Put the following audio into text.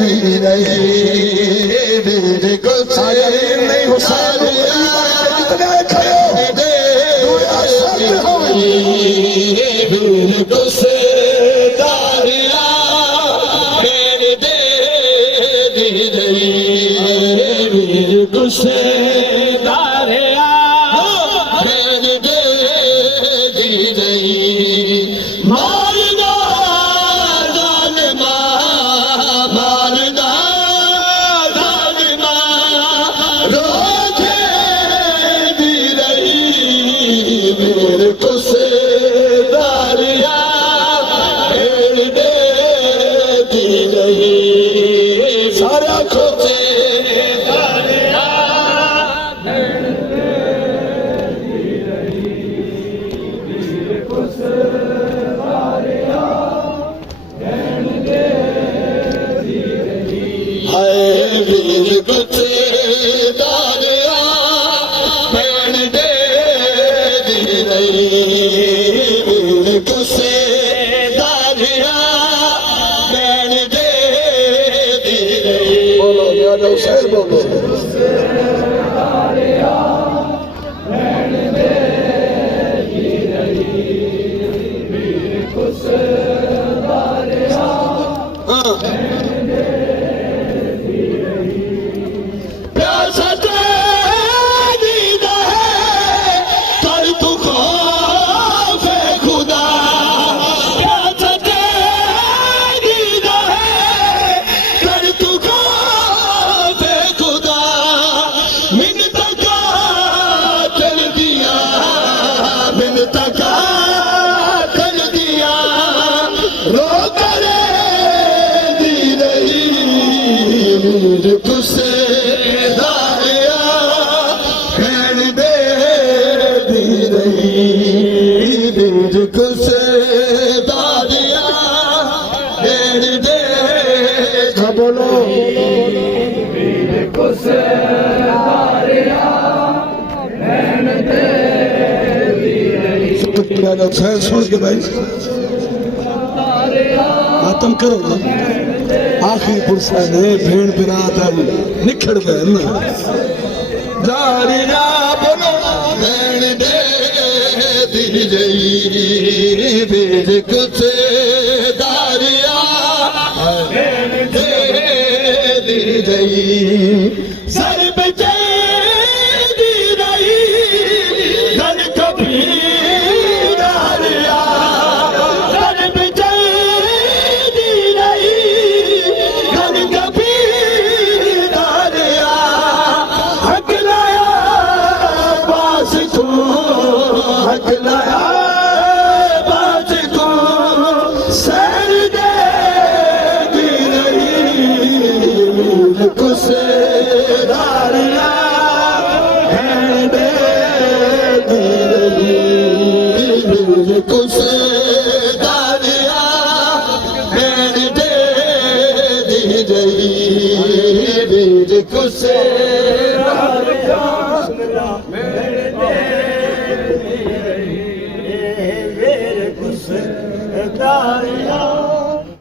भी नहीं मेरे गुस्से नहीं हुसैन कितने खड़े मेरे गुस्से दारिया मेरे दे दी नहीं मेरे गुस्से दारिया मेरे दे दी नहीं मारना जालिमा मारना जालिमा रोके भी नहीं मेरे गुस्से दारिया मेरे दे दी नहीं सारा खोते दारिया हाय वीर गुस्से दारिया मैन दे दी नहीं वीर गुस्से दारिया मैन दे दी नहीं बोलो यार हुसैन बोलो गुस्से दारिया मैन दे दी नहीं मेरे गुस्से दारिया मैन दे बोलो मेरे गुस्से दारिया मैन दे दी नहीं सुन के भाई खत्म करो ना आखिरी पुरसा ने भेड़ बिरादर निखड़ गए ना दारिया बोलो भेड़ दे दी जई मेरे गुस्से दारिया भेड़ दे दी जई सर पे दी रही घर कभी दारिया सर पे गुस्से